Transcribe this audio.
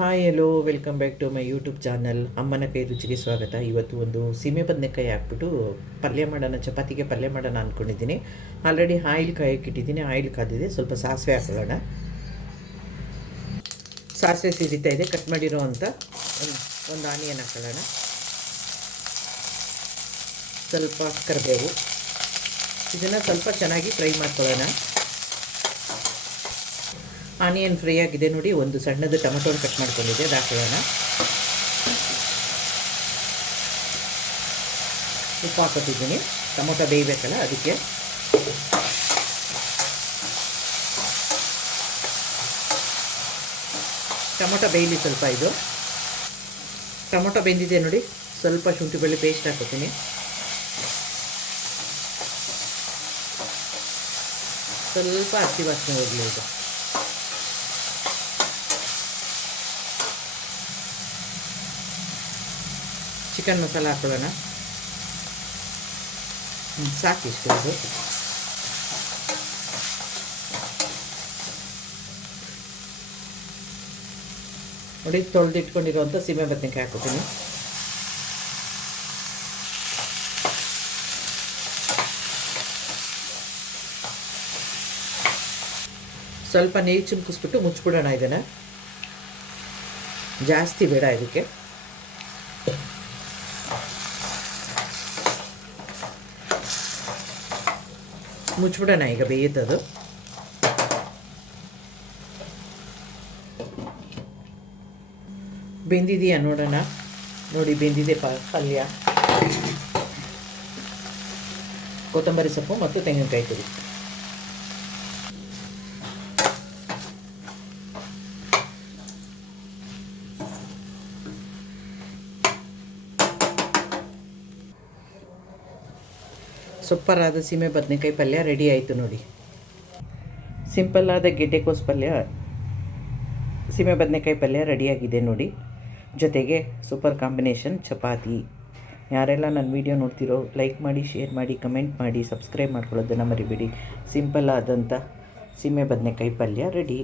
Hi hello welcome back to my YouTube channel. ಅಮ್ಮನ ಕೈ ರುಚಿಗೆ ಸ್ವಾಗತ. ಇವತ್ತು ಒಂದು ಸೀಮೆ ಬದನೆಕಾಯಿ ಹಾಕ್ಬಿಟ್ಟು ಪಲ್ಯ ಮಾಡೋಣ, ಚಪಾತಿಗೆ ಪಲ್ಯ ಮಾಡೋಣ ಅಂದ್ಕೊಂಡಿದ್ದೀನಿ. ಆಲ್ರೆಡಿ ಆಯಿಲ್ ಕಾಯಕ್ಕಿಟ್ಟಿದ್ದೀನಿ, ಆಯಿಲ್ ಕಾದಿದೆ. ಸ್ವಲ್ಪ ಸಾಸಿವೆ ಹಾಕೊಳ್ಳೋಣ. ಸಾಸಿವೆ ಸಿಡಿತಾ ಇದೆ. ಕಟ್ ಮಾಡಿರೋ ಅಂಥ ಒಂದು ಆನಿಯನ್ ಹಾಕೊಳ್ಳೋಣ. ಸ್ವಲ್ಪ ಕರಿಬೇವು. ಇದನ್ನು ಸ್ವಲ್ಪ ಚೆನ್ನಾಗಿ ಫ್ರೈ ಮಾಡ್ಕೊಳ್ಳೋಣ. ಆನಿಯನ್ ಫ್ರೈ ಆಗಿದೆ ನೋಡಿ. ಒಂದು ಸಣ್ಣದು ಟೊಮೆಟೊ ಕಟ್ ಮಾಡ್ಕೊಂಡಿದ್ದೆ, ಅದು ಹಾಕೊಳ್ಳೋಣ. ಉಪ್ಪು ಹಾಕೋತಿದ್ದೀನಿ, ಟೊಮೊಟೊ ಬೇಯಬೇಕಲ್ಲ ಅದಕ್ಕೆ. ಟೊಮೊಟೊ ಬೇಯಲಿ ಸ್ವಲ್ಪ. ಇದು ಟೊಮೊಟೊ ಬೆಂದಿದೆ ನೋಡಿ. ಸ್ವಲ್ಪ ಶುಂಠಿ ಬೆಳ್ಳುಳ್ಳಿ ಪೇಸ್ಟ್ ಹಾಕೋತೀನಿ. ಸ್ವಲ್ಪ ಹಸಿ ವಾಸನೆ ಹೋಗಲಿ. ಇದು ಚಿಕನ್ ಮಸಾಲ ಹಾಕೊಳ್ಳೋಣ. ಸಾಕಿಷ್ಟು ಇದು. ನೋಡಿ, ತೊಳೆದಿಟ್ಕೊಂಡಿರುವಂಥ ಸೀಮೆ ಬದನೆಕಾಯಿ ಹಾಕೋತೀನಿ. ಸ್ವಲ್ಪ ನೀರು ಚಿಮ್ಕಿಸ್ಬಿಟ್ಟು ಮುಚ್ಚಿಬಿಡೋಣ. ಇದನ್ನು ಜಾಸ್ತಿ ಬೇಡ, ಇದಕ್ಕೆ ಮುಚ್ಚಿಬಿಡೋಣ. ಈಗ ಬೇಯುತ್ತದು. ಬೆಂದಿದೆಯಾ ನೋಡೋಣ. ನೋಡಿ, ಬೆಂದಿದೆ ಪಲ್ಯ. ಕೊತ್ತಂಬರಿ ಸೊಪ್ಪು ಮತ್ತು ತೆಂಗಿನಕಾಯಿ ತುರಿ. ಸೂಪರಾದ ಸೀಮೆ ಬದನೆಕಾಯಿ ಪಲ್ಯ ರೆಡಿ ಆಯಿತು ನೋಡಿ. ಸಿಂಪಲ್ಲಾದ ಗೆಡ್ಡೆಕೋಸು ಪಲ್ಯ, ಸೀಮೆ ಬದನೆಕಾಯಿ ಪಲ್ಯ ರೆಡಿಯಾಗಿದೆ ನೋಡಿ. ಜೊತೆಗೆ ಸೂಪರ್ ಕಾಂಬಿನೇಷನ್ ಚಪಾತಿ. ಯಾರೆಲ್ಲ ನನ್ನ ವೀಡಿಯೋ ನೋಡ್ತಿರೋ ಲೈಕ್ ಮಾಡಿ, ಶೇರ್ ಮಾಡಿ, ಕಮೆಂಟ್ ಮಾಡಿ, ಸಬ್ಸ್ಕ್ರೈಬ್ ಮಾಡ್ಕೊಳ್ಳೋದನ್ನು ಮರಿಬೇಡಿ. ಸಿಂಪಲ್ ಆದಂಥ ಸೀಮೆ ಬದನೆಕಾಯಿ ಪಲ್ಯ ರೆಡಿ.